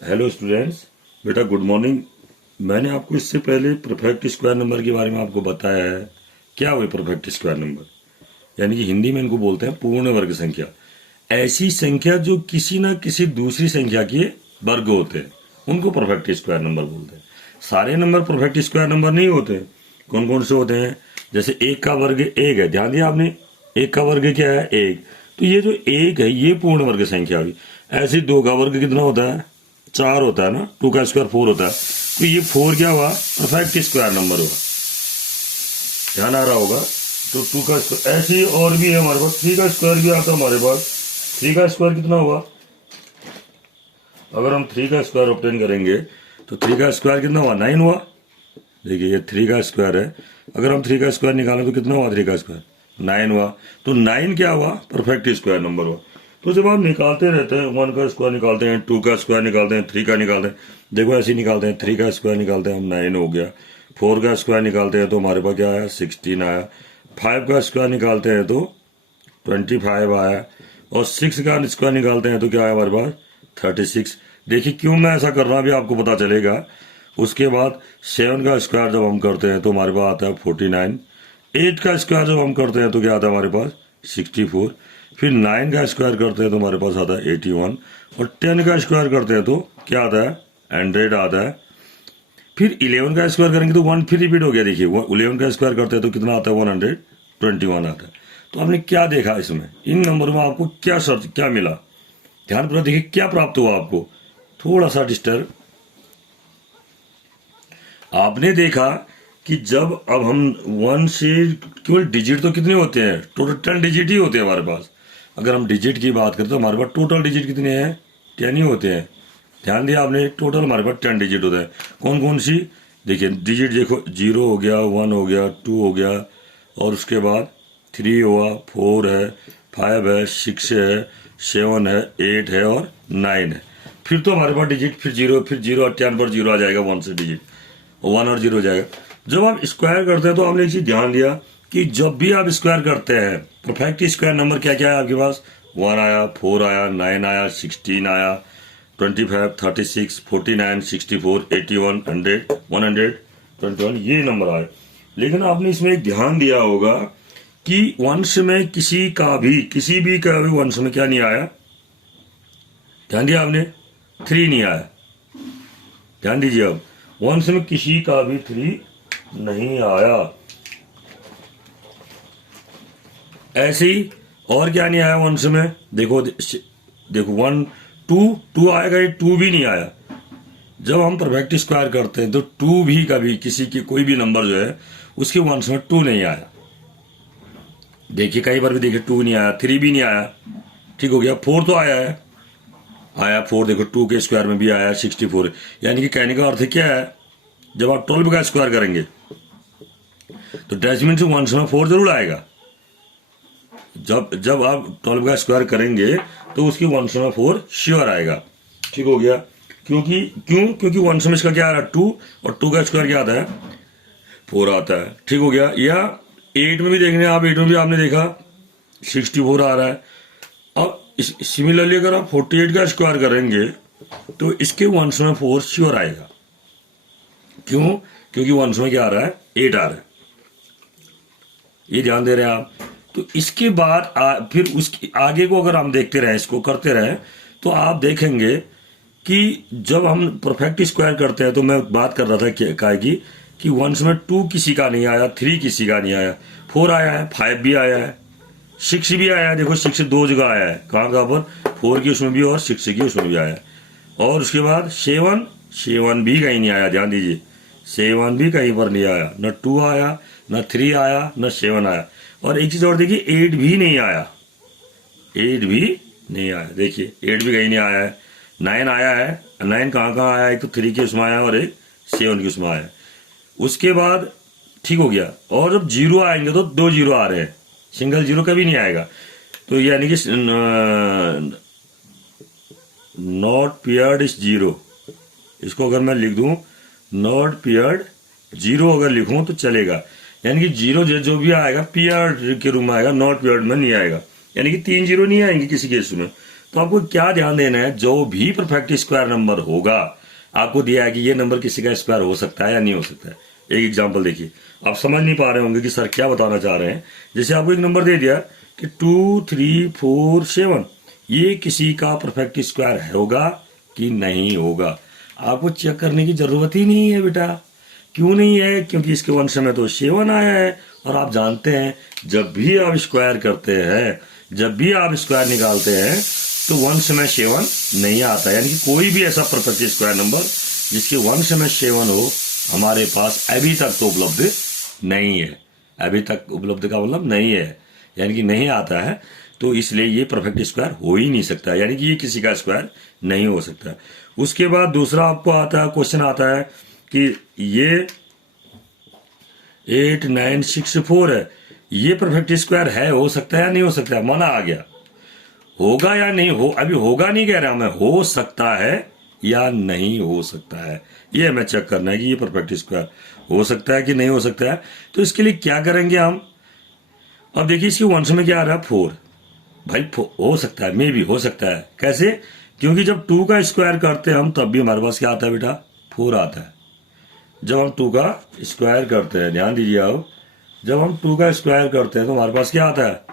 Hello students, बेटा good morning. मैंने आपको इससे पहले परफेक्ट स्क्वायर नंबर के बारे में आपको बताया है। क्या हुए परफेक्ट स्क्वायर नंबर? यानी कि हिंदी में इनको बोलते हैं पूर्ण वर्ग संख्या। ऐसी संख्या जो किसी ना किसी दूसरी संख्या के वर्ग होते हैं, उनको परफेक्ट स्क्वायर नंबर बोलते हैं। सारे नंबर परफेक्ट स्क्वायर नंबर नहीं होते। कौन कौन से होते हैं? जैसे एक का वर्ग एक है, ध्यान दिया आपने। एक का वर्ग क्या है? एक। तो ये जो एक है ये पूर्ण वर्ग संख्या हुई। ऐसे दो का वर्ग कितना होता है? चार होता है ना। टू का स्क्वायर फोर होता है। तो ये फोर क्या हुआ? परफेक्ट स्क्वायर नंबर हुआ। ध्यान आ रहा होगा। तो टू का स्क्वायर ऐसे ही और भी है हमारे पास। थ्री का स्क्वायर भी आता है हमारे पास। थ्री का स्क्वायर कितना हुआ? अगर हम थ्री का स्क्वायर ऑब्टेन करेंगे तो थ्री का स्क्वायर कितना हुआ? नाइन हुआ। देखिए ये थ्री का स्क्वायर है। अगर हम थ्री का स्क्वायर निकालें तो कितना हुआ? थ्री का स्क्वायर नाइन हुआ। तो नाइन क्या हुआ? परफेक्ट स्क्वायर नंबर हुआ। तो जब आप निकालते रहते हैं, वन का स्क्वायर निकालते हैं, टू का स्क्वायर निकालते हैं, थ्री का निकालते हैं, देखो ऐसे ही निकालते हैं। थ्री का स्क्वायर निकालते हैं हम, नाइन हो गया। फोर का स्क्वायर निकालते हैं तो हमारे पास क्या आया? 16 आया। फाइव का स्क्वायर निकालते हैं तो 25 आया। और सिक्स का स्क्वायर निकालते हैं तो क्या आया हमारे पास? 36। देखिए क्यों मैं ऐसा कर रहा हूँ अभी आपको पता चलेगा। उसके बाद सेवन का स्क्वायर जब हम करते हैं तो हमारे पास आता है 49। एट का स्क्वायर जब हम करते हैं तो क्या आता है हमारे पास? 64। फिर नाइन का स्क्वायर करते हैं तो हमारे पास आता है 81। और 10 का स्क्वायर करते हैं तो क्या आता है? 100 आता है। फिर 11 का स्क्वायर करेंगे तो वन फिर रिपीट हो गया। देखिए 11 का स्क्वायर करते हैं तो कितना आता है? 121 आता है। तो आपने क्या देखा इसमें? इन नंबरों में आपको क्या शर्त क्या मिला? ध्यानपूर्वक देखिए क्या प्राप्त हुआ आपको। थोड़ा सा डिस्टर्ब। आपने देखा कि जब अब हम वन से केवल डिजिट तो कितने होते हैं? टोटल 10 डिजिट ही होते हैं हमारे पास। अगर हम डिजिट की बात करें तो हमारे पास टोटल डिजिट कितने हैं? 10 ही होते हैं। ध्यान दिया आपने, टोटल हमारे पास 10 डिजिट होता है। कौन कौन सी? देखिए डिजिट देखो, 0 हो गया, 1 हो गया, 2 हो गया, और उसके बाद 3 हुआ, 4 है, 5 है, 6 है, 7 है, 8 है और 9 है। फिर तो हमारे पास डिजिट फिर जीरो, फिर जीरो 10 पर जीरो आ जाएगा, 1 से डिजिट 1 और 0 हो जाएगा। जब आप स्क्वायर करते हैं तो आपने एक चीज ध्यान दिया कि जब भी आप स्क्वायर करते हैं, परफेक्ट स्क्वायर नंबर क्या क्या है आपके पास? 1 आया, 4 आया, 9 आया, 16 आया, 25, 36, 49, 64, 81, 100, 121, ये नंबर आए। लेकिन आपने इसमें एक ध्यान दिया होगा कि वंश में किसी भी का भी वंश में क्या नहीं आया? ध्यान दिया आपने? 3 नहीं आया। ध्यान दीजिए, अब वंश में किसी का भी 3 नहीं आया। ऐसे ही और क्या नहीं आया वंश में? देखो देखो 1 2 आएगा, ये 2 भी नहीं आया। जब हम परफेक्ट स्क्वायर करते हैं तो 2 भी कभी किसी की कोई भी नंबर जो है उसके वंश में 2 नहीं आया। देखिए कई बार भी देखिए 2 नहीं आया, 3 भी नहीं आया। ठीक हो गया। 4 तो आया है, आया 4। देखो 2 के स्क्वायर में भी आया 64। यानी कि कहने का अर्थ क्या है? जब आप 12 का स्क्वायर करेंगे तो डेसिमल से वंश में 4 जरूर आएगा। जब जब आप 12 का स्क्वायर करेंगे तो उसकी वंश में 4 श्योर आएगा। ठीक हो गया। क्योंकि वंश में इसका क्या आ रहा है? 2, और 2 का स्क्वायर क्या आता है? 4 आता है। ठीक हो गया। या 8 में भी देखने आप, 8 में भी आपने देखा 64 आ रहा है। अब सिमिलरली अगर आप 48 का स्क्वायर करेंगे तो इसके वंश में 4 श्योर आएगा। क्यों? क्योंकि वंश में क्या आ रहा है? 8 आ रहा है। ये ध्यान दे रहे हैं आप। तो इसके बाद फिर उसके आगे को अगर हम देखते रहे, इसको करते रहे, तो आप देखेंगे कि जब हम परफेक्ट स्क्वायर करते हैं तो मैं बात कर रहा था क्या कि वंश में 2 किसी का नहीं आया, 3 किसी का नहीं आया, 4 आया है, 5 भी आया है, 6 भी आया है। देखो 6 2 जगह आया है। कहाँ पर? 4 की उसमें भी और 6 की उसमें भी आया है। और उसके बाद 7 भी कहीं नहीं आया। ध्यान दीजिए 7 भी कहीं पर नहीं आया। न 2 आया, न 3 आया, न 7 आया। और एक चीज और देखिए, 8 भी नहीं आया। 8 भी नहीं आया। देखिए 8 भी कहीं नहीं आया है। 9 आया है। 9 कहाँ आया? एक तो 3 के उसमें आया और एक 7 के उसमें आया। उसके बाद ठीक हो गया। और जब 0 आएंगे तो 2 0 आ रहे हैं, सिंगल 0 कभी नहीं आएगा। तो यानी कि नॉट पेयर्ड इज 0। इसको अगर मैं लिख दूं नॉट पेयर्ड 0 अगर लिखूं तो चलेगा। यानी कि 0 जो भी आएगा पेयर्ड के रूप में आएगा, नॉट पेयर्ड में नहीं आएगा। यानी कि 3 0 नहीं आएंगे किसी केस में। तो आपको क्या ध्यान देना है, जो भी परफेक्ट स्क्वायर नंबर होगा आपको दिया है कि ये नंबर किसी का स्क्वायर हो सकता है या नहीं हो सकता है। एक एग्जांपल देखिए, आप समझ नहीं पा रहे होंगे कि सर क्या बताना चाह रहे हैं। जैसे आपको एक नंबर दे दिया कि 2 3 4 7, ये किसी का परफेक्ट स्क्वायर होगा कि नहीं होगा। आपको चेक करने की जरूरत ही नहीं है बेटा। क्यों नहीं है? क्योंकि इसके वंश में तो 7 आया है, और आप जानते हैं जब भी आप स्क्वायर करते हैं, जब भी आप स्क्वायर निकालते हैं तो वंश में 7 नहीं आता। यानी कि कोई भी ऐसा परफेक्ट स्क्वायर नंबर जिसके वंश में 7 हो हमारे पास अभी तक तो उपलब्ध नहीं है। अभी तक उपलब्ध का मतलब नहीं है, यानी कि नहीं आता है। तो इसलिए ये परफेक्ट स्क्वायर हो ही नहीं सकता, यानी कि ये किसी का स्क्वायर नहीं हो सकता। उसके बाद दूसरा आपको आता है, क्वेश्चन आता है कि ये 8 9 6 4 है, ये परफेक्ट स्क्वायर है, हो सकता है या नहीं हो सकता है? मना आ गया, होगा या नहीं हो, अभी होगा नहीं कह रहा मैं, हो सकता है या नहीं हो सकता है, ये हमें चेक करना है कि ये परफेक्ट स्क्वायर हो सकता है कि नहीं हो सकता है। तो इसके लिए क्या करेंगे हम? अब देखिए इसके वंश में क्या आ रहा है, 4। भाई हो सकता है, मे भी हो सकता है। कैसे? क्योंकि जब 2 का स्क्वायर करते हैं हम तब भी हमारे पास क्या आता है बेटा, 4 आता है। जब हम 2 का स्क्वायर करते हैं, ध्यान दीजिए आप, जब हम 2 का स्क्वायर करते हैं तो हमारे पास क्या आता है,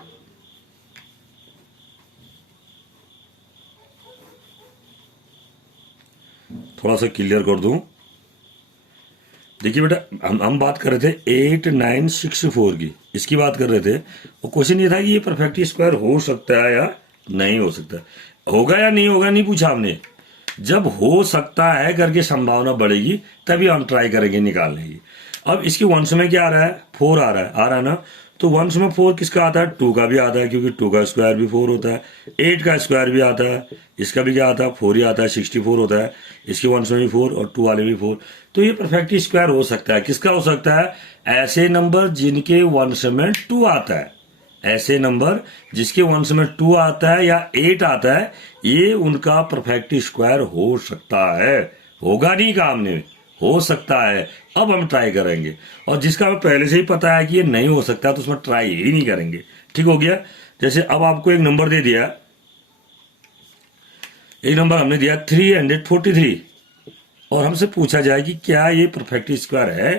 थोड़ा सा क्लियर कर दूं। देखिए बेटा, हम बात कर रहे थे 8 9 6 4 की, इसकी बात कर रहे थे। और क्वेश्चन ये था कि ये परफेक्ट स्क्वायर हो सकता है या नहीं हो सकता। होगा या नहीं होगा नहीं पूछा हमने, जब हो सकता है करके संभावना बढ़ेगी तभी हम ट्राई करेंगे निकालने की। अब इसके वंश में क्या आ रहा है, 4 आ रहा है ना। तो वंश में 4 किसका आता है, 2 का भी आता है, क्योंकि 2 का स्क्वायर भी 4 होता है। 8 का स्क्वायर भी आता है, इसका भी क्या आता है, 4 ही आता है, 64 होता है। इसके वंश में भी 4 और 2 वाले भी 4। तो ये परफेक्ट स्क्वायर हो सकता है। किसका हो सकता है? ऐसे नंबर जिनके वंश में 2 आता है, ऐसे नंबर जिसके वंश में 2 आता है या 8 आता है, ये उनका परफेक्ट स्क्वायर हो सकता है। होगा नहीं कहा हमने, हो सकता है। अब हम ट्राई करेंगे, और जिसका हमें पहले से ही पता है कि ये नहीं हो सकता तो उसमें ट्राई ही नहीं करेंगे। ठीक हो गया? जैसे अब आपको एक नंबर दे दिया, एक नंबर हमने दिया 343, और हमसे पूछा जाए कि क्या ये परफेक्ट स्क्वायर है,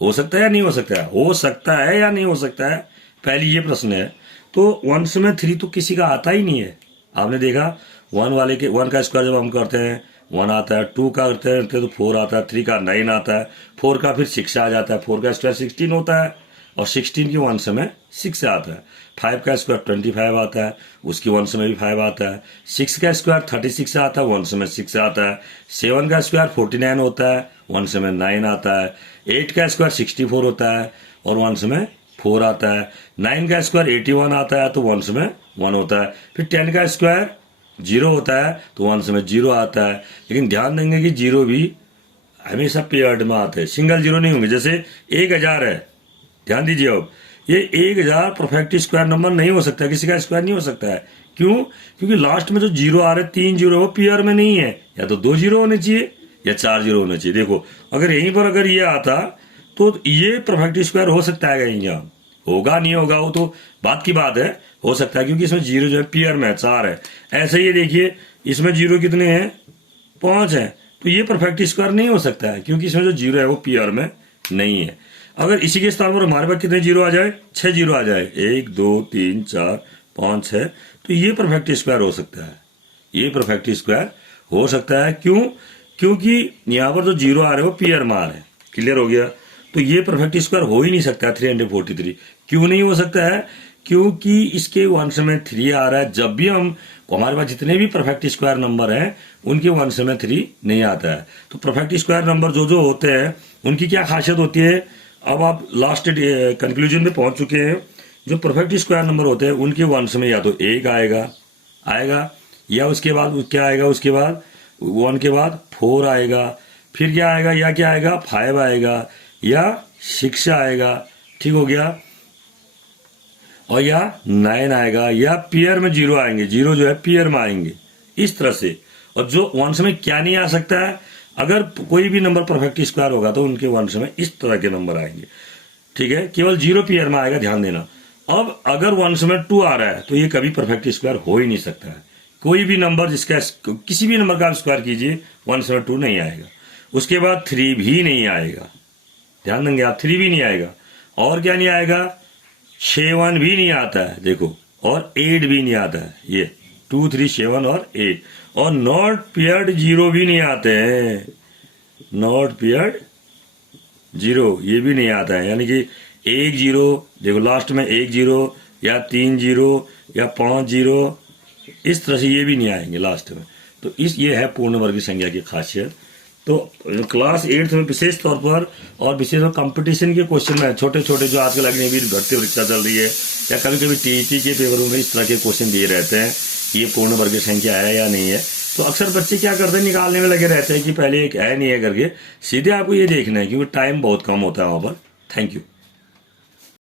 हो सकता है या नहीं हो सकता है? हो सकता है या नहीं हो सकता है, पहली ये प्रश्न है। तो वंश में 3 तो किसी का आता ही नहीं है। आपने देखा 1 वाले के 1 का स्क्वायर जब हम करते हैं 1 आता है, 2 का करते हैं तो 4 आता है, 3 का 9 आता है, 4 का फिर 6 आ जाता है, 4 का स्क्वायर 16 होता है, और 16 के वंश में 6 आता है। 5 का स्क्वायर 25 आता है, उसकी वंश में भी 5 आता है। 6 का स्क्वायर 36 आता है, वंश में 6 आता है। 7 का स्क्वायर 49 होता है, वंश में 9 आता है। 8 का स्क्वायर 64 होता है और वंश में 4 आता है। 9 का स्क्वायर 81 आता है तो वंश में 1 होता है। फिर 10 का स्क्वायर 0 होता है तो वंश में 0 आता है। लेकिन ध्यान देंगे कि 0 भी हमेशा पेयर्ड में आते हैं, सिंगल 0 नहीं होंगे। जैसे 1000 है, ध्यान दीजिए अब, ये 1000 परफेक्ट स्क्वायर नंबर नहीं हो सकता, किसी का स्क्वायर नहीं हो सकता है। क्यों? क्योंकि लास्ट में जो 0 आ रहे 3 0 वो पेयर में नहीं है, या तो 2 0 होने चाहिए या 4 0 होने चाहिए। देखो अगर यहीं पर अगर ये आता तो ये परफेक्ट स्क्वायर हो सकता है कहीं, यहाँ होगा नहीं होगा वो तो बात की बात है, हो सकता है क्योंकि इसमें 0 जो है पेयर में 4 है। ऐसे ही देखिए इसमें 0 कितने हैं, 5 है, तो ये परफेक्ट स्क्वायर नहीं हो सकता है क्योंकि इसमें जो 0 है वो पेयर में नहीं है। अगर इसी के स्थान पर हमारे पास कितने 0 आ जाए, 6 0 आ जाए, 1 2 3 4 5 6, तो ये परफेक्ट स्क्वायर हो सकता है, ये परफेक्ट स्क्वायर हो सकता है। क्यों? क्योंकि यहाँ पर जो 0 आ रहे हैं वो पेयर में आ रहे हैं। क्लियर हो गया? तो ये परफेक्ट स्क्वायर हो ही नहीं सकता 343। क्यों नहीं हो सकता है? क्योंकि इसके वंश में 3 आ रहा है। जब भी हम हमारे पास जितने भी परफेक्ट स्क्वायर नंबर हैं उनके वंश में 3 नहीं आता है। तो परफेक्ट स्क्वायर नंबर जो जो होते हैं उनकी क्या खासियत होती है, अब आप लास्ट कंक्लूजन में पहुंच चुके हैं। जो परफेक्ट स्क्वायर नंबर होते हैं उनके वंश में या तो 1 आएगा या उसके बाद क्या आएगा, उसके बाद 1 के बाद 4 आएगा, फिर क्या आएगा, या क्या आएगा 5 आएगा या 6 आएगा। ठीक हो गया? और या 9 आएगा, या पेयर में 0 आएंगे, 0 जो है पेयर में आएंगे, इस तरह से। और जो वंश में क्या नहीं आ सकता है, अगर कोई भी नंबर परफेक्ट स्क्वायर होगा तो उनके वंश में इस तरह के नंबर आएंगे। ठीक है? केवल 0 पेयर में आएगा, ध्यान देना। अब अगर वंश में 2 आ रहा है तो ये कभी परफेक्ट स्क्वायर हो ही नहीं सकता है। कोई भी नंबर जिसका किसी भी नंबर का आप स्क्वायर कीजिए 172 नहीं आएगा। उसके बाद 3 भी नहीं आएगा, ध्यान देंगे आप, 3 भी नहीं आएगा। और क्या नहीं आएगा, 6 1 भी नहीं आता है देखो, और 8 भी नहीं आता है, ये 2 3 7 और 8। और नॉट पेयर्ड 0 भी नहीं आते हैं, नॉट पेयर्ड 0 ये भी नहीं आता है। यानी कि 1 0 देखो लास्ट में 1 0 या 3 0 या 5 0, इस तरह से ये भी नहीं आएंगे लास्ट में। तो ये है पूर्ण वर्ग संख्या की खासियत। तो क्लास 8 में विशेष तौर पर और विशेष तौर कंपटीशन के क्वेश्चन में छोटे छोटे जो आजकल अग्निवीर भर्ती परीक्षा चल रही है या कभी कभी टीईटी के पेपरों में इस तरह के क्वेश्चन दिए रहते हैं, ये पूर्ण वर्ग संख्या है या नहीं है। तो अक्सर बच्चे क्या करते हैं, निकालने में लगे रहते हैं कि पहले एक है नहीं है करके। सीधे आपको ये देखना है क्योंकि टाइम बहुत कम होता है वहाँ पर। Thank you.